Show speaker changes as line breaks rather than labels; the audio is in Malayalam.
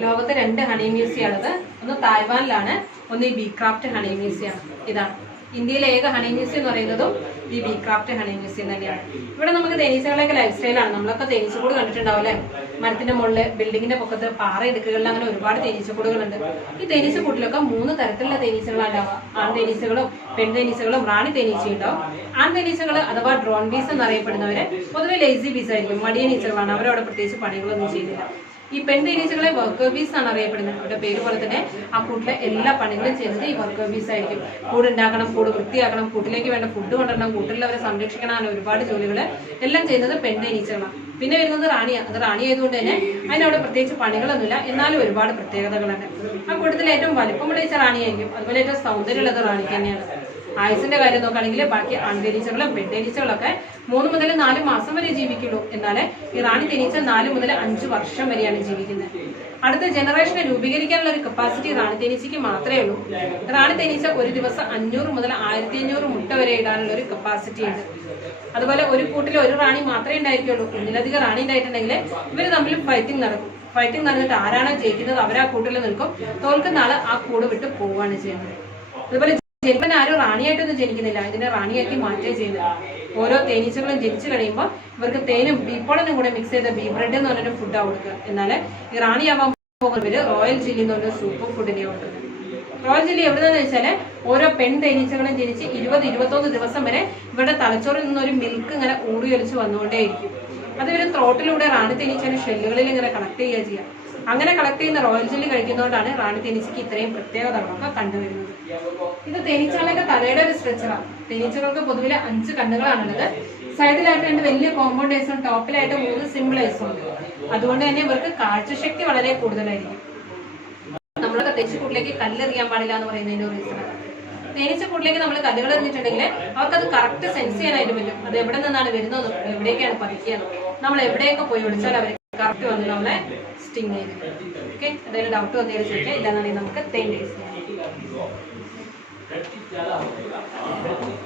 ലോകത്തെ രണ്ട് ഹണി മ്യൂസിയാണത് ഒന്ന് തായ്വാനിലാണ് ഒന്ന് ഈ ബി ക്രാഫ്റ്റ് ഹണി മ്യൂസിയം ഇതാണ്. ഇന്ത്യയിലെ ഏക ഹണി മ്യൂസിയം എന്ന് പറയുന്നതും ഈ ബി ക്രാഫ്റ്റ് ഹണി മ്യൂസിയം തന്നെയാണ്. ഇവിടെ നമുക്ക് തേനീച്ചകളൊക്കെ ലൈഫ് സ്റ്റൈലാണ് നമ്മളൊക്കെ തേനീച്ചക്കൂട് കണ്ടിട്ടുണ്ടാവും അല്ലേ? മരത്തിന്റെ മുകളിൽ ബിൽഡിങ്ങിന്റെ പൊക്കത്ത് പാറ ഇടുക്കുകളിൽ അങ്ങനെ ഒരുപാട് തേനീച്ചക്കൂടുകളുണ്ട്. ഈ തേനീച്ചക്കൂട്ടിലൊക്കെ മൂന്ന് തരത്തിലുള്ള തേനീച്ചകളാണ് ഉണ്ടാവുക. ആൺ തേനീച്ചകളും പെൺ തേനീച്ചകളും റാണി തേനീച്ചയും ഉണ്ടാവും. ആൺ തേനീച്ചകൾ അഥവാ ഡ്രോൺ ബീസ് എന്നറിയപ്പെടുന്നവര് പൊതുവെ ലേസി ബീസ് ആയിരിക്കും. മടിയ നീച്ചകളാണ് അവരവിടെ പ്രത്യേകിച്ച് പണികളൊന്നും ചെയ്യുന്നില്ല. ഈ പെൺ തേനീച്ചകളെ വർക്ക് ബീസ് ആണ് അറിയപ്പെടുന്നത്. അവരുടെ പേര് പോലെ തന്നെ ആ കൂട്ടിലെ എല്ലാ പണികളും ചെയ്യുന്നത് ഈ വർക്ക് ബീസ് ആയിരിക്കും. കൂട് ഉണ്ടാക്കണം കൂട് വൃത്തിയാക്കണം കൂട്ടിലേക്ക് വേണ്ട ഫുഡ് കൊണ്ടുവരണം കൂട്ടിലുള്ളവരെ സംരക്ഷിക്കണം അങ്ങനെ ഒരുപാട് ജോലികൾ എല്ലാം ചെയ്യുന്നത് പെൺ തേനീച്ചകളാണ് പിന്നെ വരുന്നത് റാണിയാണ് അത് റാണി ആയതുകൊണ്ട് തന്നെ അതിനവിടെ പ്രത്യേകിച്ച് പണികളൊന്നുമില്ല. എന്നാലും ഒരുപാട് പ്രത്യേകതകളുണ്ട് ആ കൂട്ടത്തിൽ ഏറ്റവും വലിപ്പം വിളിച്ച റാണിയായിരിക്കും അതുപോലെ ഏറ്റവും സൗന്ദര്യമുള്ളത് റാണി തന്നെയാണ്. ആയുസിന്റെ കാര്യം നോക്കുകയാണെങ്കിൽ ബാക്കി ആൺതേനീച്ചകളും പെൺതേനീച്ചകളൊക്കെ മൂന്ന് മുതൽ നാല് മാസം വരെ ജീവിക്കുള്ളൂ എന്നാൽ ഈ റാണി തേനീച്ച നാല് മുതൽ അഞ്ച് വർഷം വരെയാണ് ജീവിക്കുന്നത്. അടുത്ത ജനറേഷനെ രൂപീകരിക്കാനുള്ള ഒരു കപ്പാസിറ്റി റാണി തേനീച്ചയ്ക്ക് മാത്രമേ ഉള്ളൂ. റാണി തേനീച്ച ഒരു ദിവസം അഞ്ഞൂറ് മുതൽ ആയിരത്തി അഞ്ഞൂറ് മുട്ട വരെ ഇടാനുള്ള ഒരു കപ്പാസിറ്റി ഉണ്ട്. അതുപോലെ ഒരു കൂട്ടിൽ ഒരു റാണി മാത്രമേ ഉണ്ടായിരിക്കുള്ളൂ. ഒന്നിലധികം റാണി ഉണ്ടായിട്ടുണ്ടെങ്കിൽ ഇവർ തമ്മിൽ ഫൈറ്റിംഗ് നടക്കും. ഫൈറ്റിംഗ് നടന്നിട്ട് ആരാണോ ജയിക്കുന്നത് അവരാ കൂട്ടിൽ നിൽക്കും. തോൽക്കുന്ന ആൾ ആ കൂട് വിട്ട് പോവുകയാണ് ചെയ്യുന്നത്. അതുപോലെ ജനിപ്പൻ ആരും റാണിയായിട്ടൊന്നും ജനിക്കുന്നില്ല. ഇതിനെ റാണിയാക്കി മാറ്റുകയും ചെയ്യുന്നത് ഓരോ തേനീച്ചകളും ജനിച്ചു കഴിയുമ്പോൾ ഇവർക്ക് തേനും ബീപ്പോളനും കൂടെ മിക്സ് ചെയ്ത ബീ ബ്രെഡ് എന്ന് പറഞ്ഞൊരു ഫുഡാണ് കൊടുക്കുക. എന്നാൽ ഈ റാണിയാവാൻ പോകുന്നവര് റോയൽ ചില്ലി എന്ന് പറഞ്ഞ സൂപ്പർ ഫുഡിനെ കൊടുക്കുന്നത്. റോയൽ ചില്ലി എവിടെന്ന് വെച്ചാൽ ഓരോ പെൺ തേനീച്ചകളും ജനിച്ച് ഇരുപത് ഇരുപത്തൊന്ന് ദിവസം വരെ ഇവരുടെ തലച്ചോറിൽ നിന്ന് ഒരു മിൽക്ക് ഇങ്ങനെ ഊടിയൊലിച്ച് വന്നുകൊണ്ടേയിരിക്കും. അത് ഇവർ ത്രോട്ടിലൂടെ റാണി തേനീച്ചയുടെ ഷെല്ലുകളിൽ ഇങ്ങനെ കളക്ട് ചെയ്യുക ചെയ്യുക അങ്ങനെ കളക്ട് ചെയ്യുന്ന റോയൽ ജെല്ലി കഴിക്കുന്നതുകൊണ്ടാണ് റാണി തേനീച്ചയ്ക്ക് ഇത്രയും പ്രത്യേകതകളൊക്കെ കണ്ടുവരുന്നത്. തേനീച്ചകളുടെ തലയുടെ ഒരു സ്ട്രക്ചറാണ് തേനീച്ചകൾക്ക് പൊതുവിൽ അഞ്ച് കണ്ണുകളാണുള്ളത്. സൈഡിലായിട്ട് രണ്ട് വലിയ കോമ്പൗണ്ടേഴ്സും ടോപ്പിലായിട്ട് മൂന്ന് സിമ്പിൾ ഉണ്ട്. അതുകൊണ്ട് തന്നെ ഇവർക്ക് കാഴ്ചശക്തി വളരെ കൂടുതലായിരിക്കും. നമ്മളൊക്കെ തേനീച്ചക്കൂട്ടിലേക്ക് കല്ലെറിയാൻ പാടില്ല എന്ന് പറയുന്നതിന്റെ ഒരു റീസൺ തേനീച്ചക്കൂട്ടിലേക്ക് നമ്മൾ കല്ലുകൾ എറിഞ്ഞിട്ടുണ്ടെങ്കിൽ അത് കറക്റ്റ് സെൻസ് ചെയ്യാനായിട്ട് പറ്റും. അത് എവിടെ നിന്നാണ് വരുന്നതും എവിടേക്കാണ് പതിക്കുക നമ്മൾ എവിടെയൊക്കെ പോയി ഒളിച്ചാൽ അവർ കറക്റ്റ് വന്ന് നമ്മളെ സ്റ്റിങ് ചെയ്തിട്ടുണ്ട് ഓക്കെ എന്തെങ്കിലും ഡൗട്ട് വന്നു ചോദിക്കാം ഇല്ലാന്നുണ്ടെങ്കിൽ നമുക്ക് തേൻ ടേസ്റ്റ് ചെയ്യാം. प्रैक्टिस ज़्यादा हो जाएगा। हाँ।